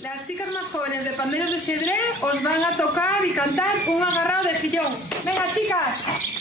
Las chicas más jóvenes de Panderos de Xedré os van a tocar y cantar un agarrado de Gillón. ¡Venga, chicas!